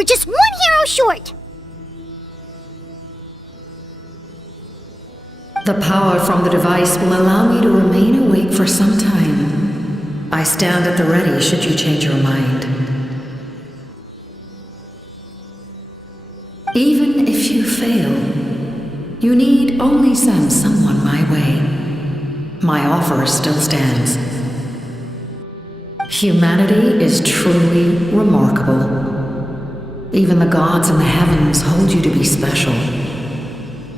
We're just one hero short! The power from the device will allow me to remain awake for some time. I stand at the ready should you change your mind. Even if you fail, you need only send someone my way. My offer still stands. Humanity is truly remarkable. Even the gods in the heavens hold you to be special.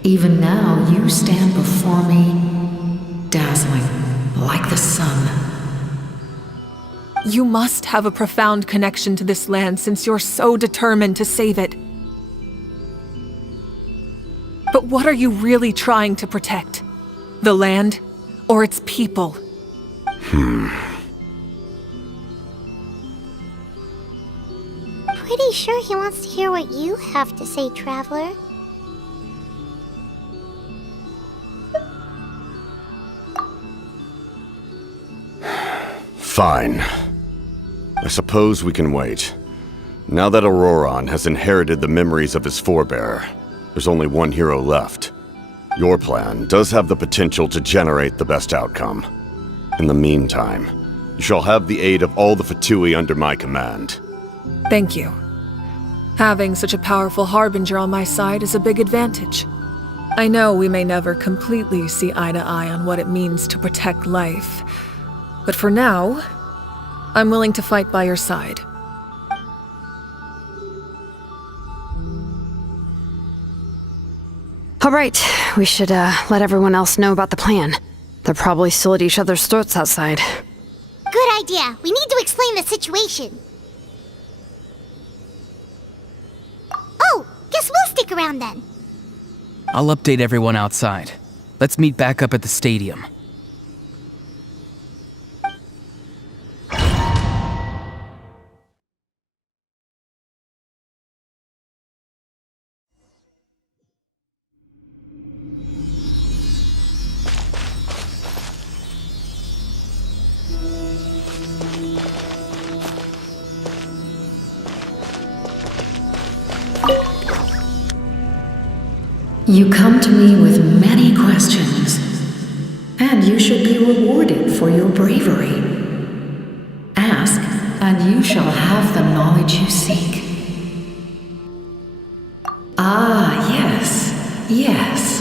Even now, you stand before me, dazzling like the sun. You must have a profound connection to this land since you're so determined to save it. But what are you really trying to protect? The land or its people? Pretty sure he wants to hear what you have to say, Traveler. Fine. I suppose we can wait. Now that Auroron has inherited the memories of his forebear, there's only one hero left. Your plan does have the potential to generate the best outcome. In the meantime, you shall have the aid of all the Fatui under my command. Thank you. Having such a powerful harbinger on my side is a big advantage. I know we may never completely see eye to eye on what it means to protect life, but for now, I'm willing to fight by your side. All right, we should let everyone else know about the plan. They're probably still at each other's throats outside. Good idea. We need to explain the situation. Oh, guess we'll stick around then. I'll update everyone outside. Let's meet back up at the stadium. You come to me with many questions, and you should be rewarded for your bravery. Ask, and you shall have the knowledge you seek. Ah, yes, yes.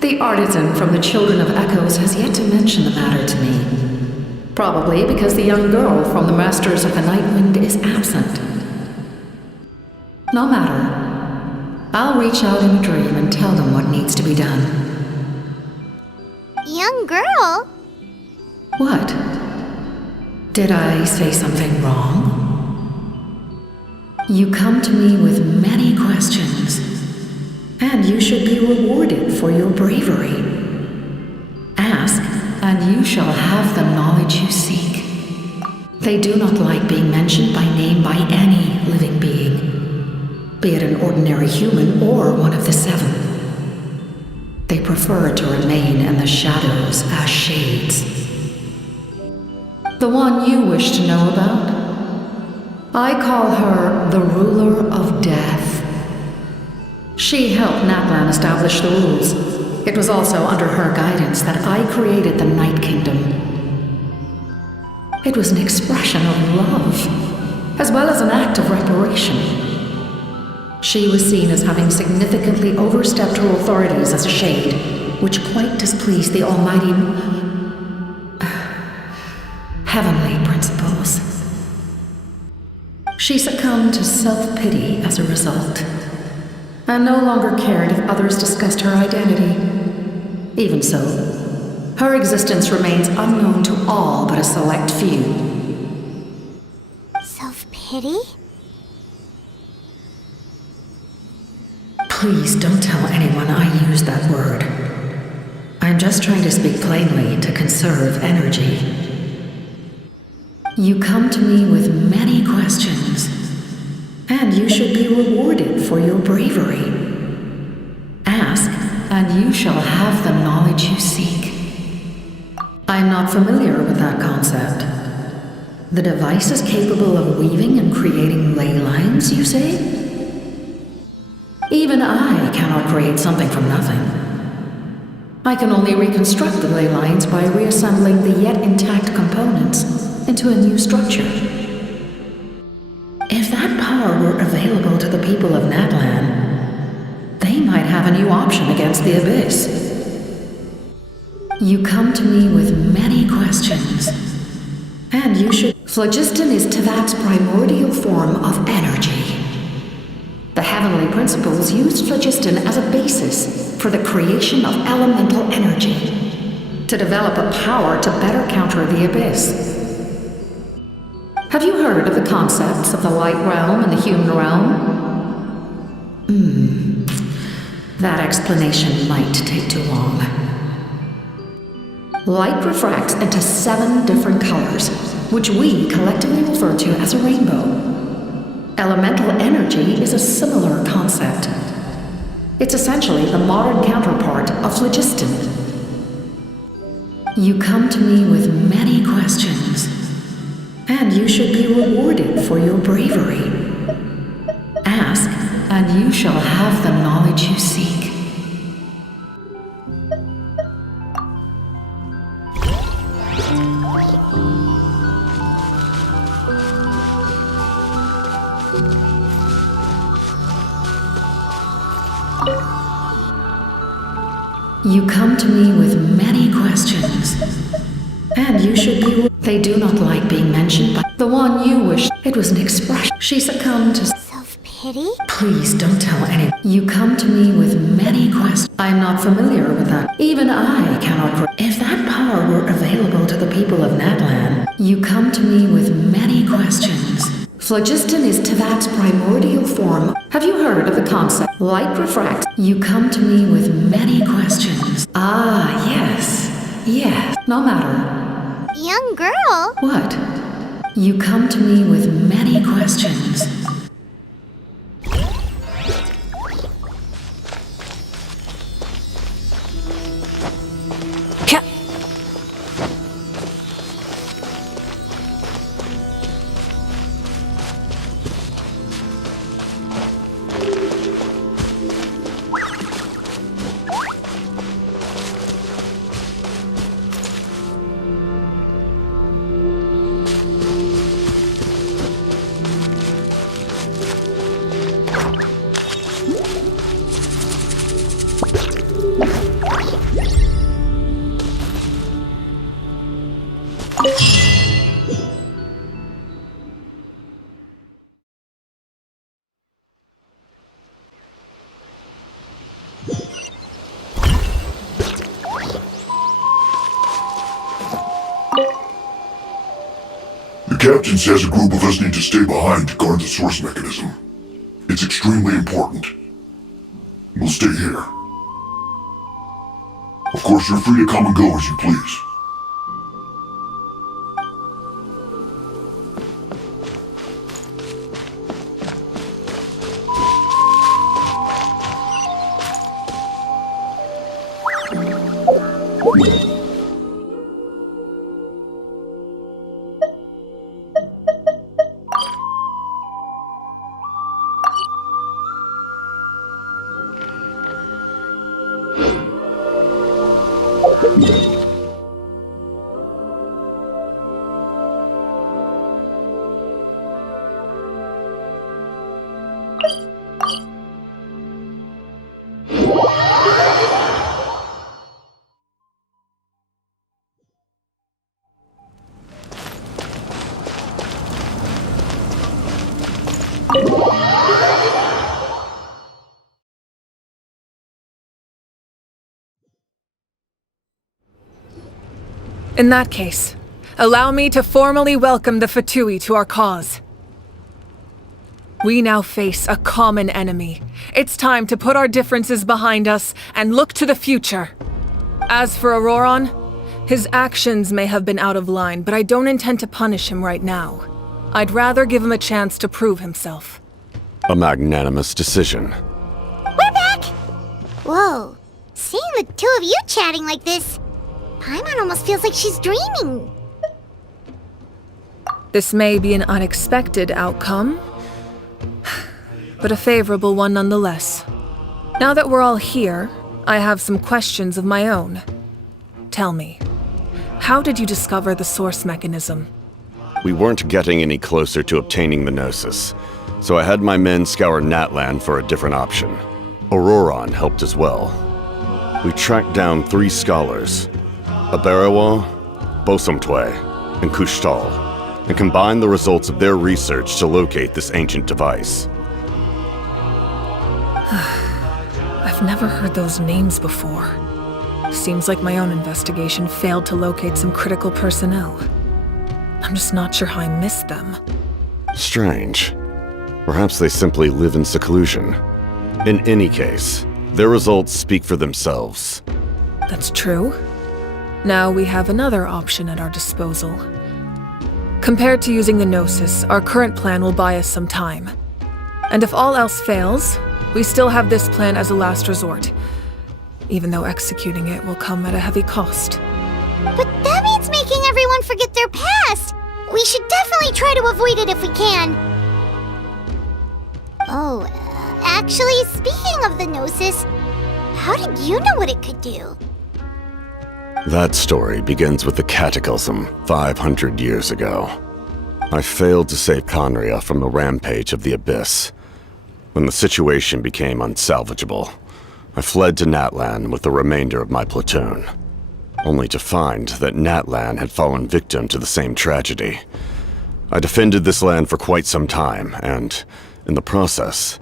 The artisan from the Children of Echoes has yet to mention the matter to me. Probably because the young girl from the Masters of the Nightwind is absent. No matter. I'll reach out in a dream and tell them what needs to be done. Young girl? What? Did I say something wrong? You come to me with many questions, and you should be rewarded for your bravery. Ask, and you shall have the knowledge you seek. They do not like being mentioned by name by any living being, be it an ordinary human or one of the seven. They prefer to remain in the shadows as shades. The one you wish to know about? I call her the Ruler of Death. She helped Naplan establish the rules. It was also under her guidance that I created the Night Kingdom. It was an expression of love, as well as an act of reparation. She was seen as having significantly overstepped her authorities as a shade, which quite displeased the almighty heavenly principles. She succumbed to self-pity as a result, and no longer cared if others discussed her identity. Even so, her existence remains unknown to all but a select few. Self-pity? Please don't tell anyone I used that word. I'm just trying to speak plainly to conserve energy. You come to me with many questions, and you should be rewarded for your bravery. Ask, and you shall have the knowledge you seek. I'm not familiar with that concept. The device is capable of weaving and creating ley lines, you say? Even I cannot create something from nothing. I can only reconstruct the ley lines by reassembling the yet intact components into a new structure. If that power were available to the people of Natlan, they might have a new option against the Abyss. You come to me with many questions, and you should... Phlogiston is Tavak's primordial form of energy. The heavenly principles used phlogiston as a basis for the creation of elemental energy, to develop a power to better counter the Abyss. Have you heard of the concepts of the light realm and the human realm? That explanation might take too long. Light refracts into 7 different colors, which we collectively refer to as a rainbow. Elemental energy is a similar concept. It's essentially the modern counterpart of phlogiston. You come to me with many questions, and you should be rewarded for your bravery. Ask, and you shall have the knowledge you seek. You come to me with many questions, and you should be... They do not like being mentioned, but the one you wish... It was an expression. She succumbed to... Self-pity? Please don't tell anyone. You come to me with many questions. I am not familiar with that. Even I cannot... If that power were available to the people of Natlan, you come to me with many questions. Phlogiston is Tavak's primordial form. Have you heard of the concept? Light refracts. You come to me with many questions. Ah, yes. Yes. No matter. Young girl? What? You come to me with many questions. The captain says a group of us need to stay behind to guard the source mechanism. It's extremely important. We'll stay here. Of course, you're free to come and go as you please. In that case, allow me to formally welcome the Fatui to our cause. We now face a common enemy. It's time to put our differences behind us and look to the future. As for Auroron, his actions may have been out of line, but I don't intend to punish him right now. I'd rather give him a chance to prove himself. A magnanimous decision. We're back! Whoa. Seeing the two of you chatting like this, Paimon almost feels like she's dreaming. This may be an unexpected outcome, but a favorable one nonetheless. Now that we're all here, I have some questions of my own. Tell me, how did you discover the source mechanism? We weren't getting any closer to obtaining the Gnosis, so I had my men scour Natlan for a different option. Auroron helped as well. We tracked down 3 scholars, Aberawa, Bosumtwe, and Kushtal, and combined the results of their research to locate this ancient device. I've never heard those names before. Seems like my own investigation failed to locate some critical personnel. I'm just not sure how I missed them. Strange. Perhaps they simply live in seclusion. In any case, their results speak for themselves. That's true. Now we have another option at our disposal. Compared to using the Gnosis, our current plan will buy us some time. And if all else fails, we still have this plan as a last resort, even though executing it will come at a heavy cost. But that means making everyone forget their past! We should definitely try to avoid it if we can. Oh, actually, speaking of the Gnosis, how did you know what it could do? That story begins with the Cataclysm 500 years ago. I failed to save Conria from the rampage of the Abyss. When the situation became unsalvageable, I fled to Natlan with the remainder of my platoon, only to find that Natlan had fallen victim to the same tragedy. I defended this land for quite some time, and, in the process,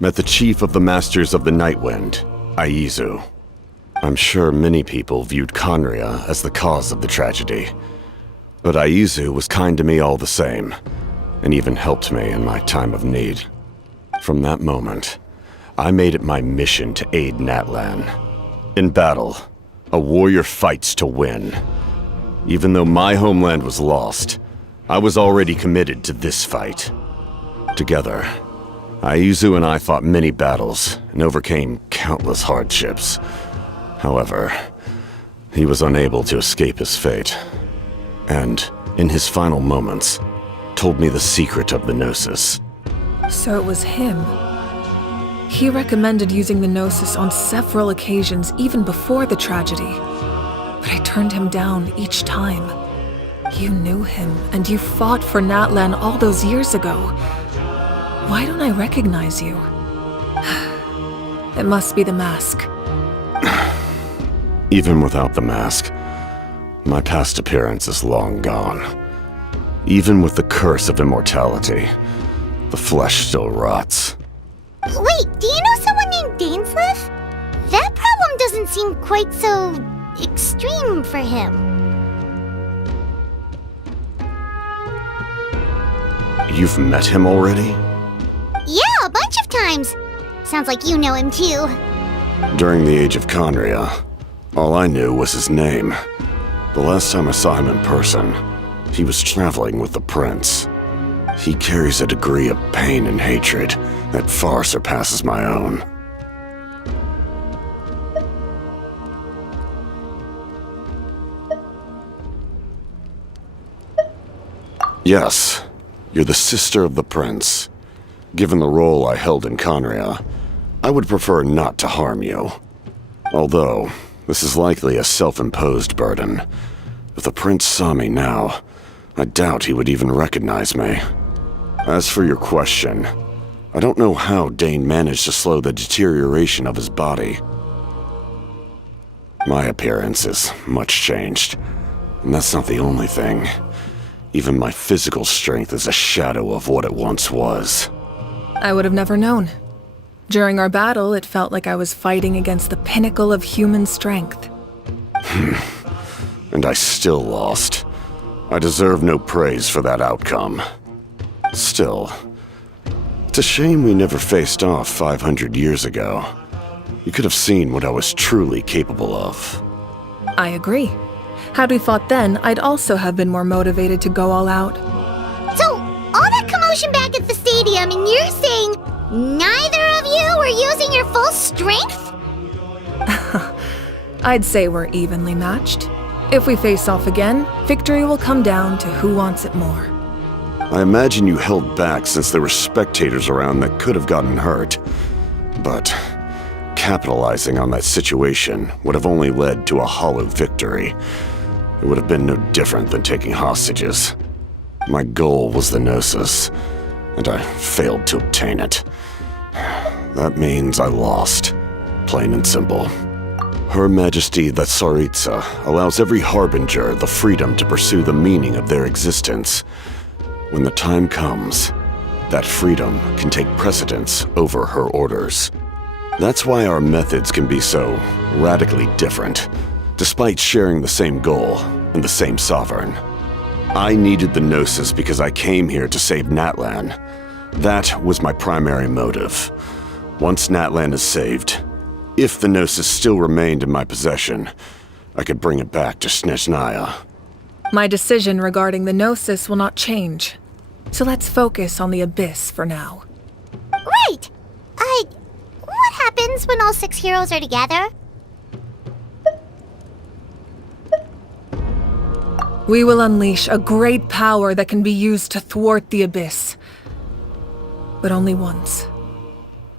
met the chief of the Masters of the Nightwind, Aizu. I'm sure many people viewed Conria as the cause of the tragedy, but Aizu was kind to me all the same, and even helped me in my time of need. From that moment, I made it my mission to aid Natlan. In battle, a warrior fights to win. Even though my homeland was lost, I was already committed to this fight. Together, Aizu and I fought many battles and overcame countless hardships. However, he was unable to escape his fate, and, in his final moments, told me the secret of the Gnosis. So it was him. He recommended using the Gnosis on several occasions even before the tragedy, but I turned him down each time. You knew him, and you fought for Natlan all those years ago. Why don't I recognize you? It must be the mask. Even without the mask, my past appearance is long gone. Even with the curse of immortality, the flesh still rots. Wait, do you know someone named Dainsleif? That problem doesn't seem quite so extreme for him. You've met him already? Yeah, a bunch of times. Sounds like you know him too. During the age of Conria, all I knew was his name. The last time I saw him in person, he was traveling with the prince. He carries a degree of pain and hatred that far surpasses my own. Yes, you're the sister of the prince. Given the role I held in Conria, I would prefer not to harm you. Although, this is likely a self-imposed burden. If the prince saw me now, I doubt he would even recognize me. As for your question, I don't know how Dane managed to slow the deterioration of his body. My appearance is much changed, and that's not the only thing. Even my physical strength is a shadow of what it once was. I would have never known. During our battle, it felt like I was fighting against the pinnacle of human strength. And I still lost. I deserve no praise for that outcome. Still, it's a shame we never faced off 500 years ago. You could have seen what I was truly capable of. I agree. Had we fought then, I'd also have been more motivated to go all out. So, all that commotion back at the stadium, and you're saying neither of you were using your full strength? I'd say we're evenly matched. If we face off again, victory will come down to who wants it more. I imagine you held back since there were spectators around that could have gotten hurt. But capitalizing on that situation would have only led to a hollow victory. It would have been no different than taking hostages. My goal was the Gnosis, and I failed to obtain it. That means I lost, plain and simple. Her Majesty the Tsaritsa allows every Harbinger the freedom to pursue the meaning of their existence. When the time comes, that freedom can take precedence over her orders. That's why our methods can be so radically different, despite sharing the same goal and the same sovereign. I needed the Gnosis because I came here to save Natlan. That was my primary motive. Once Natlan is saved, if the Gnosis still remained in my possession, I could bring it back to Snezhnaya. My decision regarding the Gnosis will not change. So let's focus on the Abyss for now. Right! What happens when all 6 heroes are together? We will unleash a great power that can be used to thwart the Abyss. But only once.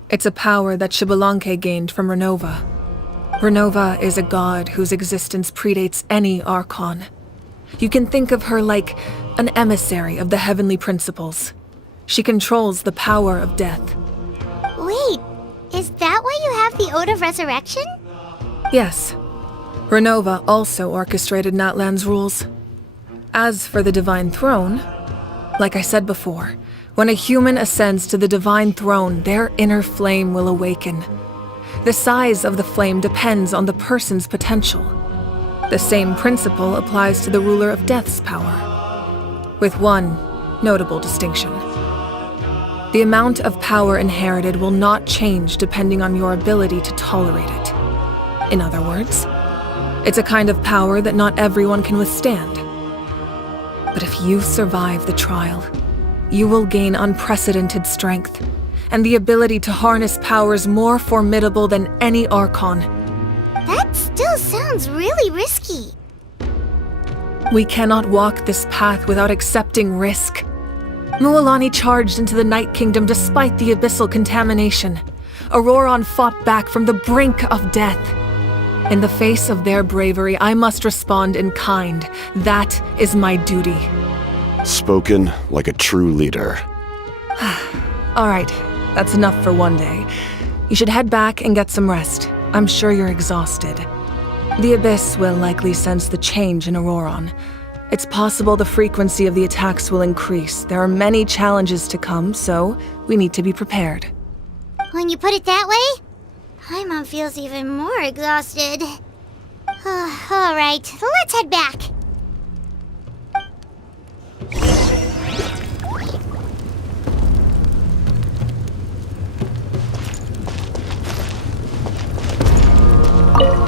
It's a power that Xbalanque gained from Renova. Renova is a god whose existence predates any Archon. You can think of her like an emissary of the heavenly principles. She controls the power of death. Wait, is that why you have the Ode of Resurrection? Yes. Renova also orchestrated Natlan's rules. As for the Divine Throne, like I said before, when a human ascends to the Divine Throne, their inner flame will awaken. The size of the flame depends on the person's potential. The same principle applies to the ruler of Death's power, with one notable distinction. The amount of power inherited will not change depending on your ability to tolerate it. In other words, it's a kind of power that not everyone can withstand. But if you survive the trial, you will gain unprecedented strength, and the ability to harness powers more formidable than any Archon. That still sounds really risky. We cannot walk this path without accepting risk. Mualani charged into the Night Kingdom despite the abyssal contamination. Auroron fought back from the brink of death. In the face of their bravery, I must respond in kind. That is my duty. Spoken like a true leader. All right, that's enough for one day. You should head back and get some rest. I'm sure you're exhausted. The Abyss will likely sense the change in Auroron. It's possible the frequency of the attacks will increase. There are many challenges to come, so we need to be prepared. When you put it that way, Paimon feels even more exhausted. All right, let's head back.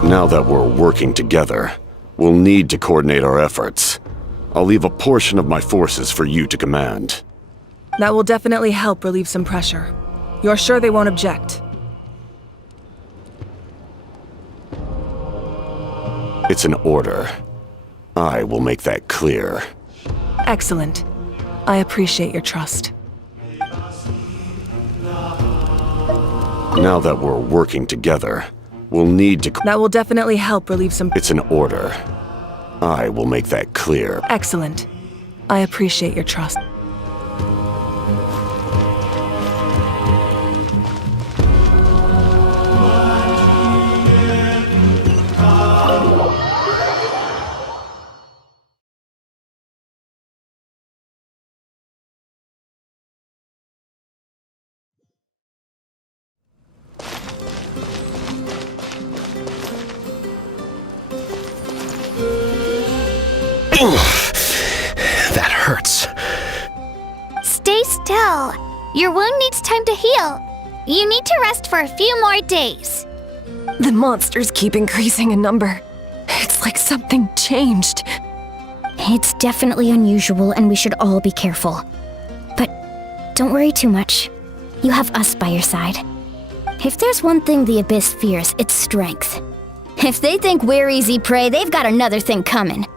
Now that we're working together, we'll need to coordinate our efforts. I'll leave a portion of my forces for you to command. That will definitely help relieve some pressure. You're sure they won't object? It's an order. I will make that clear. Excellent. I appreciate your trust. Now that we're working together, we'll need to... That will definitely help relieve some... It's an order. I will make that clear. Excellent. I appreciate your trust. That hurts. Stay still. Your wound needs time to heal. You need to rest for a few more days. The monsters keep increasing in number. It's like something changed. It's definitely unusual and we should all be careful. But don't worry too much. You have us by your side. If there's one thing the Abyss fears, it's strength. If they think we're easy prey, they've got another thing coming.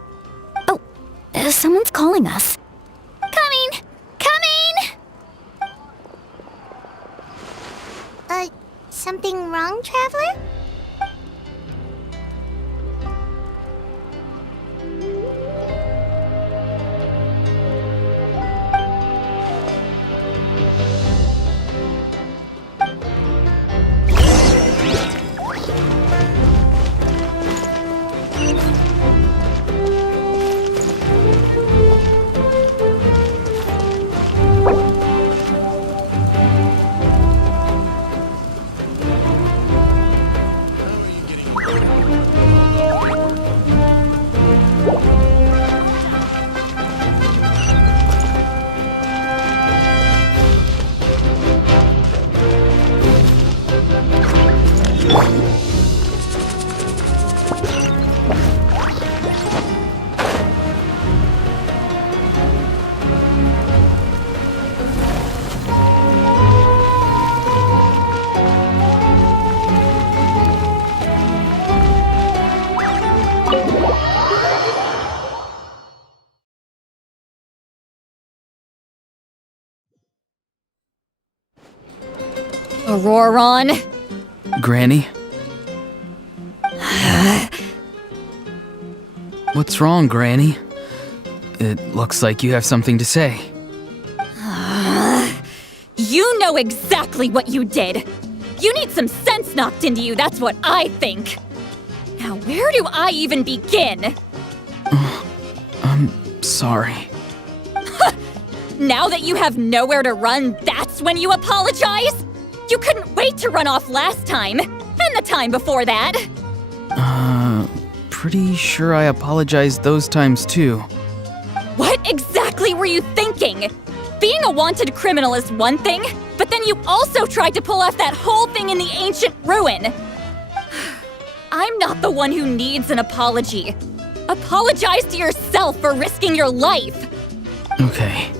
Oh, someone's calling us. Coming! Something wrong, Traveler? Auroron? Granny? What's wrong, Granny? It looks like you have something to say. You know exactly what you did. You need some sense knocked into you, that's what I think. Now, where do I even begin? I'm sorry. Now that you have nowhere to run, that's when you apologize? You couldn't wait to run off last time, and the time before that. Pretty sure I apologized those times too. What exactly were you thinking? Being a wanted criminal is one thing, but then you also tried to pull off that whole thing in the ancient ruin. I'm not the one who needs an apology. Apologize to yourself for risking your life. Okay.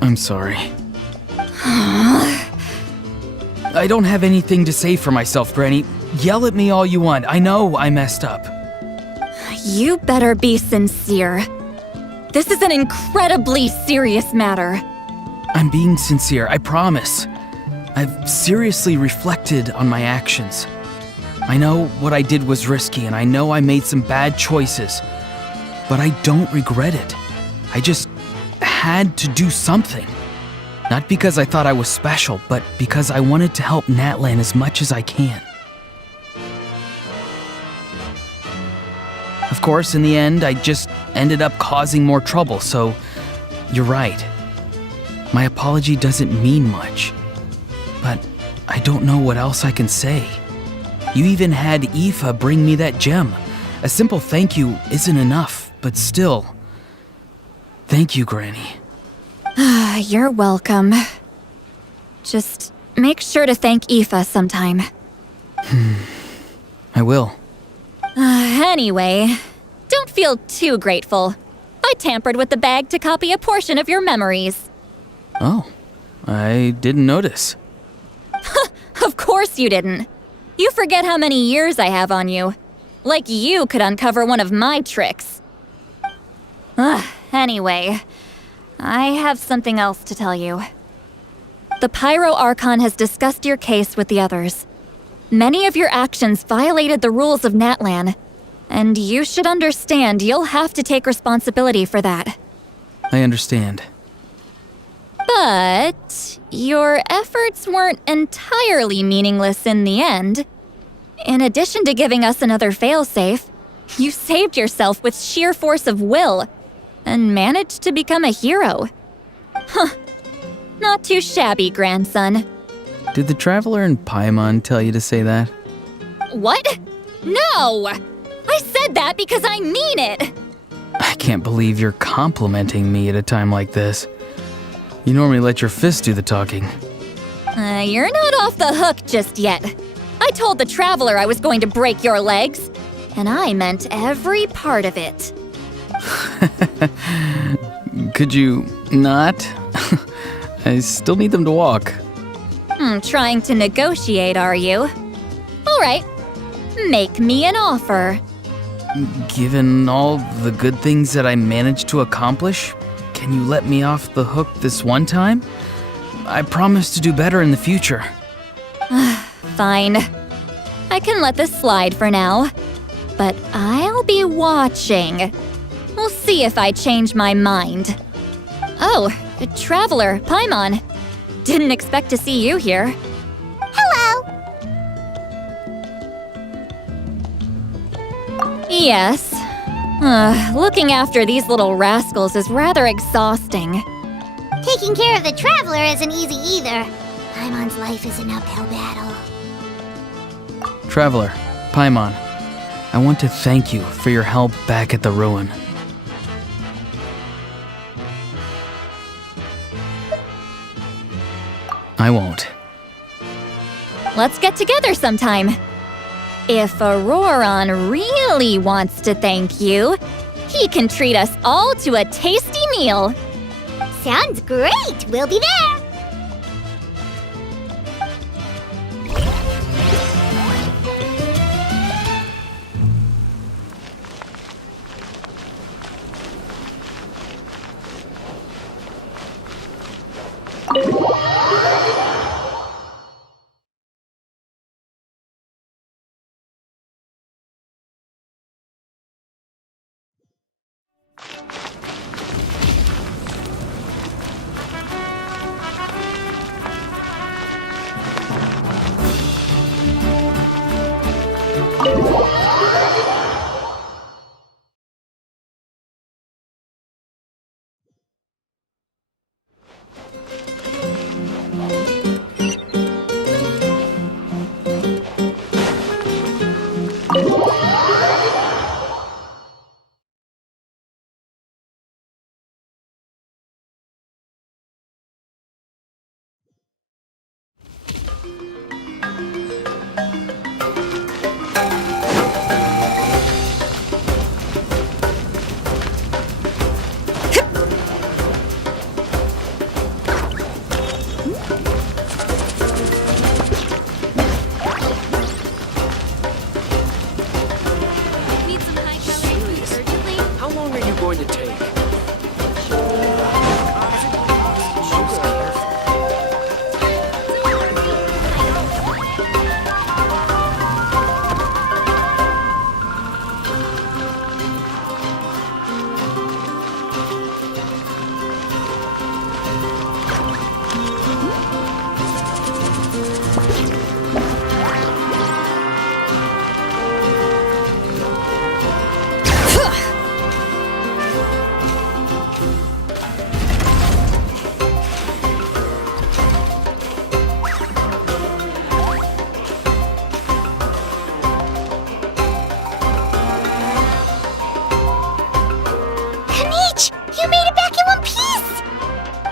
I'm sorry. I don't have anything to say for myself, Granny. Yell at me all you want. I know I messed up. You better be sincere. This is an incredibly serious matter. I'm being sincere, I promise. I've seriously reflected on my actions. I know what I did was risky, and I know I made some bad choices. But I don't regret it. I just had to do something. Not because I thought I was special, but because I wanted to help Natlan as much as I can. Of course, in the end, I just ended up causing more trouble, so you're right. My apology doesn't mean much. But I don't know what else I can say. You even had Aoife bring me that gem. A simple thank you isn't enough, but still. Thank you, Granny. You're welcome. Just make sure to thank Aoife sometime. I will. Anyway, don't feel too grateful. I tampered with the bag to copy a portion of your memories. Oh, I didn't notice. Of course you didn't. You forget how many years I have on you. Like you could uncover one of my tricks. Anyway, I have something else to tell you. The Pyro Archon has discussed your case with the others. Many of your actions violated the rules of Natlan, and you should understand you'll have to take responsibility for that. I understand. But your efforts weren't entirely meaningless in the end. In addition to giving us another failsafe, you saved yourself with sheer force of will and managed to become a hero. Not too shabby, grandson. Did the Traveler in Paimon tell you to say that? What? No! I said that because I mean it! I can't believe you're complimenting me at a time like this. You normally let your fist do the talking. You're not off the hook just yet. I told the Traveler I was going to break your legs, and I meant every part of it. Could you not? I still need them to walk. Trying to negotiate, are you? All right, make me an offer. Given all the good things that I managed to accomplish, can you let me off the hook this one time? I promise to do better in the future. Fine. I can let this slide for now. But I'll be watching. We'll see if I change my mind. Oh, a traveler, Paimon. Didn't expect to see you here. Hello! Yes. Looking after these little rascals is rather exhausting. Taking care of the traveler isn't easy either. Paimon's life is an uphill battle. Traveler, Paimon, I want to thank you for your help back at the ruin. I won't. Let's get together sometime. If Auroron really wants to thank you, he can treat us all to a tasty meal. Sounds great! We'll be there!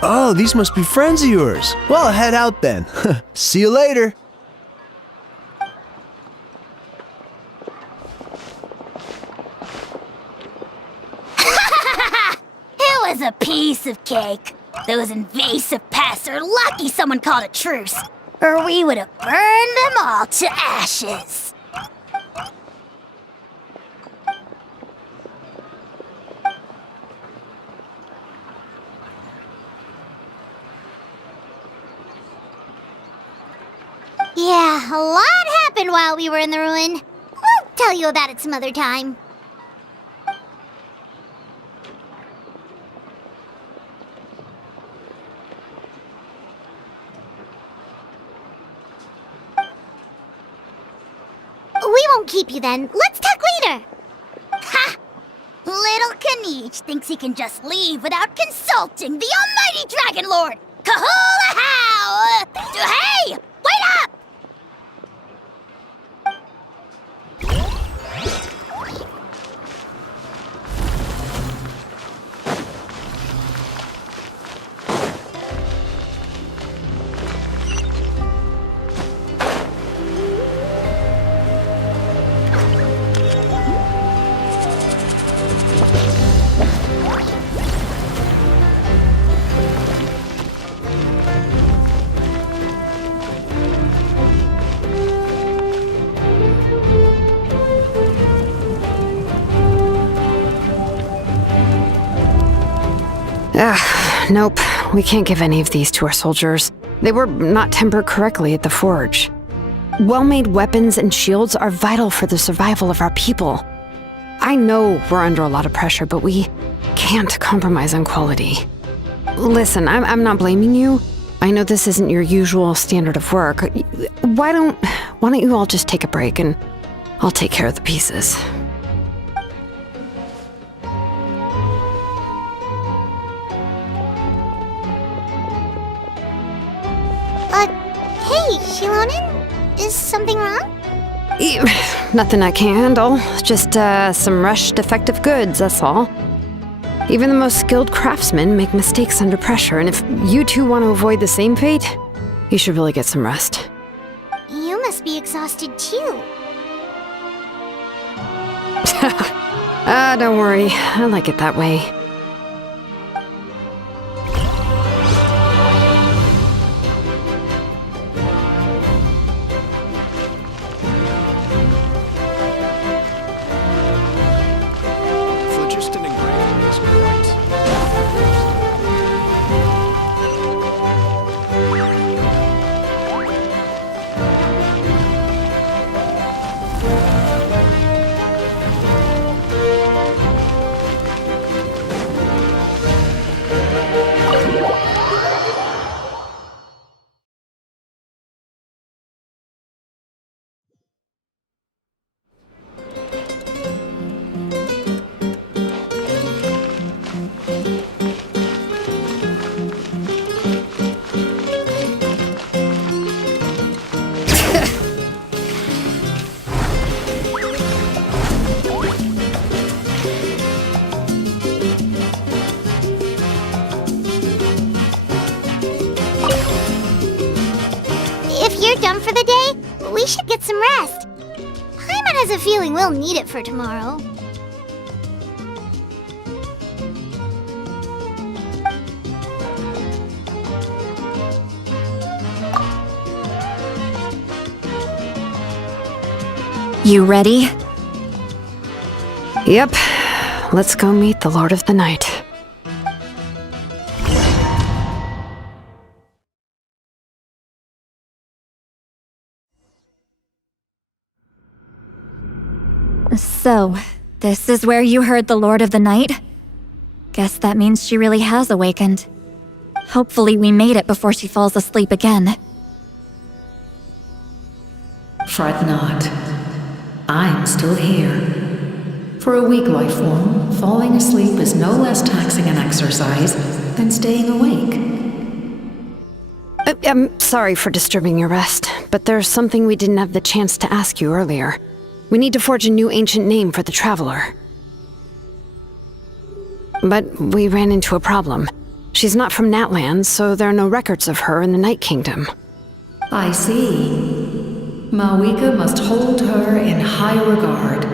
Oh, these must be friends of yours. Well, head out then. See you later. It was a piece of cake. Those invasive pests are lucky someone called a truce, or we would have burned them all to ashes. Yeah, a lot happened while we were in the ruin. We'll tell you about it some other time. We won't keep you then. Let's talk later. Ha! Little Kanich thinks he can just leave without consulting the almighty Dragon Lord. Kahula how! Hey! Wait up! Nope. We can't give any of these to our soldiers. They were not tempered correctly at the forge. Well-made weapons and shields are vital for the survival of our people. I know we're under a lot of pressure, but we can't compromise on quality. Listen, I'm not blaming you. I know this isn't your usual standard of work. Why don't you all just take a break and I'll take care of the pieces. Hey, Shilonin? Is something wrong? Nothing I can handle. Just some rushed defective goods, that's all. Even the most skilled craftsmen make mistakes under pressure, and if you two want to avoid the same fate, you should really get some rest. You must be exhausted too. Don't worry. I like it that way. Phlogiston engraving is great. If you're done for the day, we should get some rest. Paimon has a feeling we'll need it for tomorrow. You ready? Yep. Let's go meet the Lord of the Night. So, this is where you heard the Lord of the Night? Guess that means she really has awakened. Hopefully we made it before she falls asleep again. Fret not. I'm still here. For a weak life form, falling asleep is no less taxing an exercise than staying awake. I'm sorry for disturbing your rest, but there's something we didn't have the chance to ask you earlier. We need to forge a new ancient name for the Traveler. But we ran into a problem. She's not from Natlan, so there are no records of her in the Night Kingdom. I see. Mawika must hold her in high regard.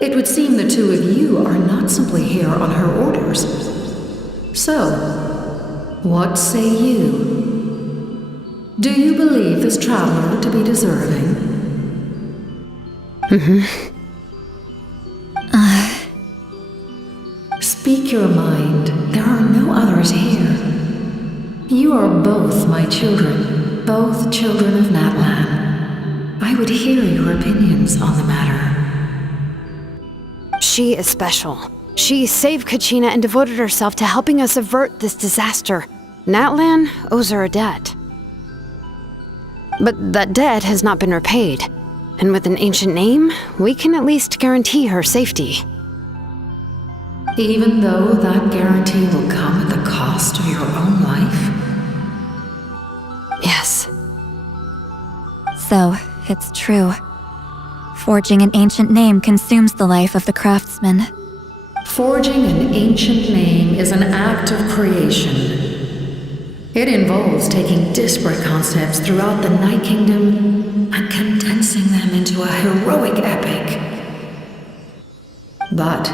It would seem the two of you are not simply here on her orders. So, what say you? Do you believe this traveler to be deserving? Speak your mind. There are no others here. You are both my children, both children of Natlan. I would hear your opinions on the matter. She is special. She saved Kachina and devoted herself to helping us avert this disaster. Natlan owes her a debt. But that debt has not been repaid. And with an ancient name, we can at least guarantee her safety. Even though that guarantee will come at the cost of your own life? Yes. So, it's true. Forging an ancient name consumes the life of the craftsman. Forging an ancient name is an act of creation. It involves taking disparate concepts throughout the Night Kingdom and condensing them into a heroic epic. But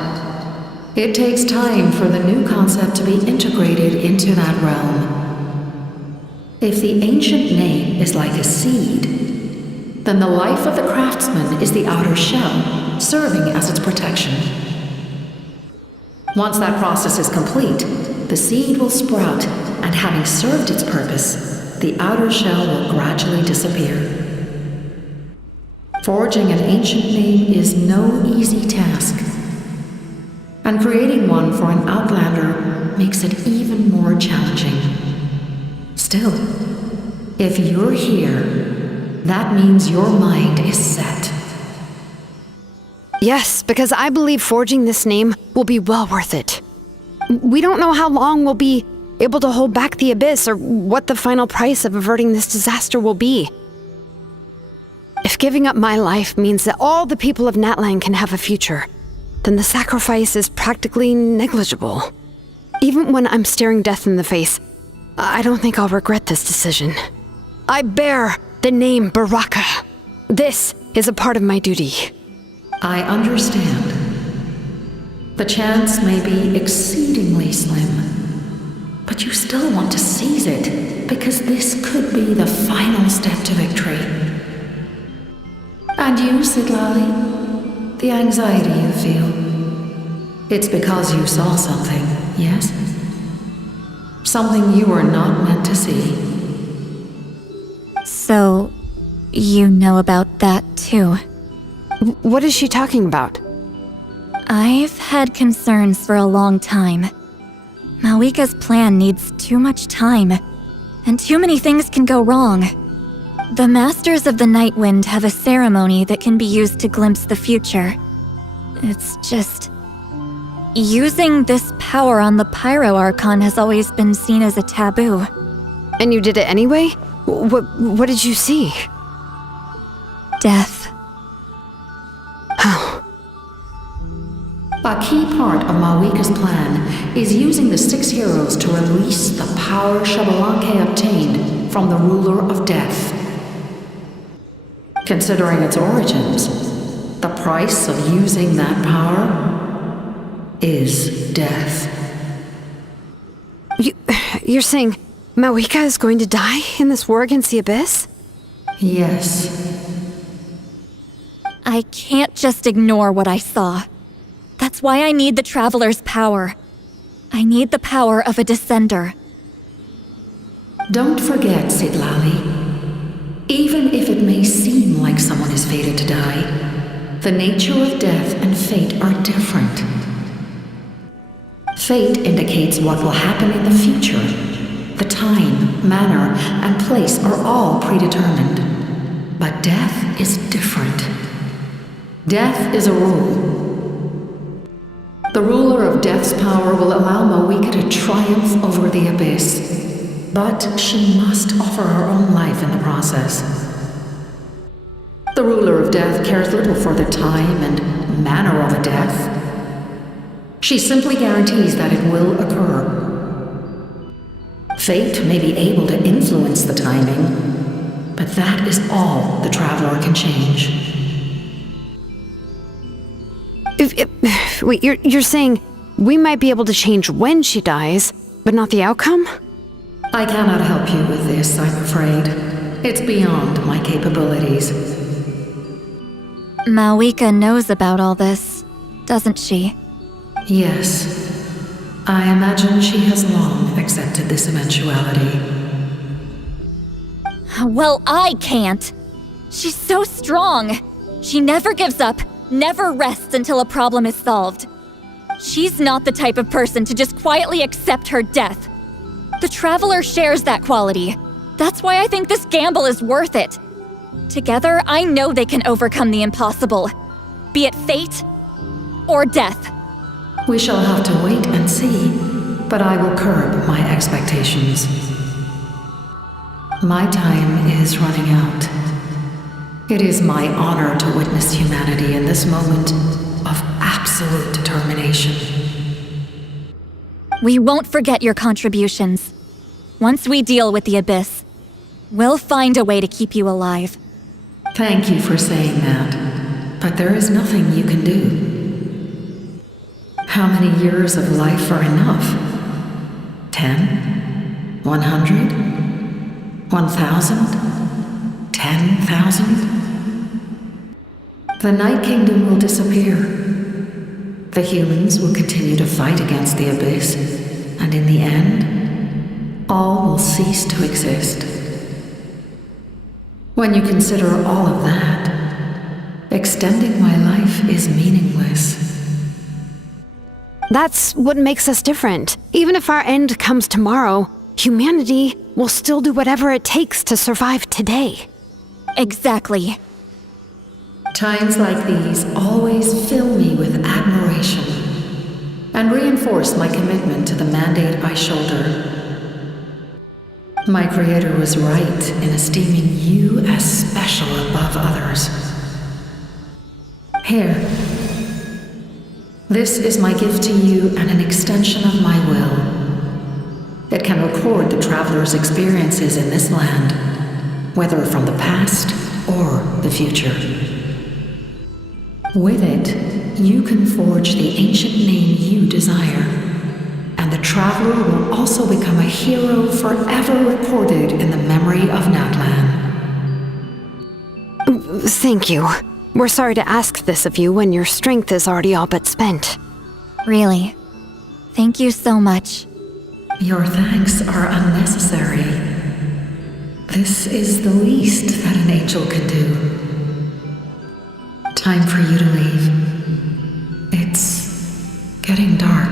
it takes time for the new concept to be integrated into that realm. If the ancient name is like a seed, then the life of the craftsman is the outer shell, serving as its protection. Once that process is complete, the seed will sprout, and having served its purpose, the outer shell will gradually disappear. Forging an ancient name is no easy task, and creating one for an outlander makes it even more challenging. Still, if you're here, that means your mind is set. Yes, because I believe forging this name will be well worth it. We don't know how long we'll be able to hold back the abyss or what the final price of averting this disaster will be. If giving up my life means that all the people of Natlan can have a future, then the sacrifice is practically negligible. Even when I'm staring death in the face, I don't think I'll regret this decision. I bear the name Baraka. This is a part of my duty. I understand. The chance may be exceedingly slim, but you still want to seize it because this could be the final step to victory. And you, Sidlali, the anxiety you feel, it's because you saw something, yes? Something you were not meant to see. So, you know about that too. What is she talking about? I've had concerns for a long time. Malika's plan needs too much time, and too many things can go wrong. The Masters of the Night Wind have a ceremony that can be used to glimpse the future. It's just... using this power on the Pyro Archon has always been seen as a taboo. And you did it anyway? What did you see? Death. Oh. A key part of Malwika's plan is using the 6 heroes to release the power Xbalanque obtained from the ruler of death. Considering its origins, the price of using that power is death. You're saying Malwika is going to die in this war against the Abyss? Yes. I can't just ignore what I saw. That's why I need the Traveler's power. I need the power of a Descender. Don't forget, Sidlali. Even if it may seem like someone is fated to die, the nature of death and fate are different. Fate indicates what will happen in the future. The time, manner, and place are all predetermined. But death is different. Death is a rule. The ruler of death's power will allow Malwika to triumph over the abyss, but she must offer her own life in the process. The ruler of death cares little for the time and manner of a death. She simply guarantees that it will occur. Fate may be able to influence the timing, but that is all the Traveler can change. Wait, you're saying we might be able to change when she dies, but not the outcome? I cannot help you with this, I'm afraid. It's beyond my capabilities. Malwika knows about all this, doesn't she? Yes. I imagine she has long accepted this eventuality. Well, I can't. She's so strong. She never gives up, never rests until a problem is solved. She's not the type of person to just quietly accept her death. The Traveler shares that quality. That's why I think this gamble is worth it. Together, I know they can overcome the impossible, be it fate or death. We shall have to wait and see, but I will curb my expectations. My time is running out. It is my honor to witness humanity in this moment of absolute determination. We won't forget your contributions. Once we deal with the Abyss, we'll find a way to keep you alive. Thank you for saying that, but there is nothing you can do. How many years of life are enough? 10? 100? 1,000? 10,000? The Night Kingdom will disappear. The humans will continue to fight against the Abyss, and in the end, all will cease to exist. When you consider all of that, extending my life is meaningless. That's what makes us different. Even if our end comes tomorrow, humanity will still do whatever it takes to survive today. Exactly. Times like these always fill me with admiration and reinforce my commitment to the mandate I shoulder. My creator was right in esteeming you as special above others. Here. This is my gift to you and an extension of my will. It can record the traveler's experiences in this land, whether from the past or the future. With it, you can forge the ancient name you desire, and the traveler will also become a hero forever recorded in the memory of Natlan. Thank you. We're sorry to ask this of you when your strength is already all but spent. Really. Thank you so much. Your thanks are unnecessary. This is the least that an angel can do. Time for you to leave. It's getting dark.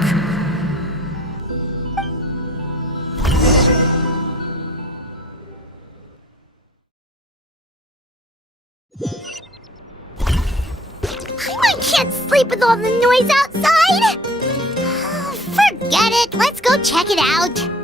I can't sleep with all the noise outside. Forget it. Let's go check it out.